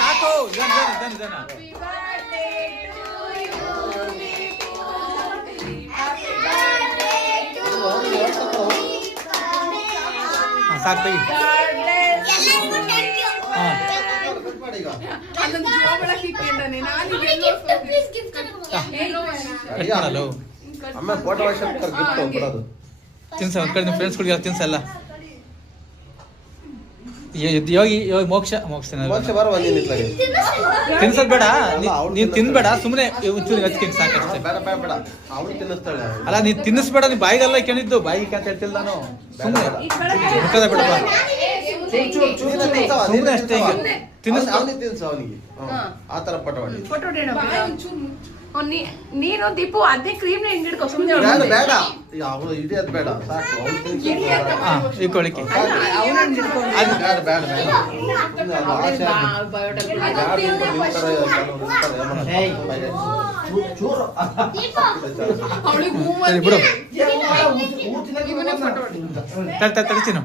ಸಾಕು ಜನ ಸಾಕು ತೆಗಿ. ತಿನ್ಸ ಒಂದ್ ಕಡೆ ನಿಮ್ಮ ಫ್ರೆಂಡ್ಸ್ಗಳಿಗೆ ತಿನ್ಸಲ್ಲ. ಯೋಗಿ ಮೋಕ್ಷ ತಿನ್ಸದ್ ಬೇಡ, ನೀನ್ ತಿನ್ಬೇಡ, ಸುಮ್ನೆ ಒಂಚೂರು ಹಚ್ಕೊಂಡು ಸಾಕಷ್ಟೇ. ಅಲ್ಲ ನೀನ್ ತಿನ್ನಿಸ್ಬೇಡ, ನೀನ್ ಬಾಯಿಗೆಲ್ಲ ಕೇಳಿದ್ದು, ಬಾಯಿಗೆ ಅಂತ ಹೇಳ್ತಿಲ್ಲ ನಾನು. ಸುಮ್ನೆ ಮುಖದ ಬಿಡಪ್ಪ, ಸುಮ್ನೆ ಅಷ್ಟೇ. ಈಗ ತಿನ್ನಿಸ್ ಆತರ ಪಟವಾಡಿ ನೀನು ದೀಪು ಅದೇ ಕ್ರೀಮ್ ಹಿಂಗಿಡ್ಕೊ ಸುಮ್ಮನೆ ಬೇಡ. ಅವಳು ಇಡಿಯೋದ್ ಬೇಡ, ಸಾಕು. ಇಟ್ಕೊಳಿಕ್ಕೆ ಬಿಡು. ತಡಿತೀನಿ.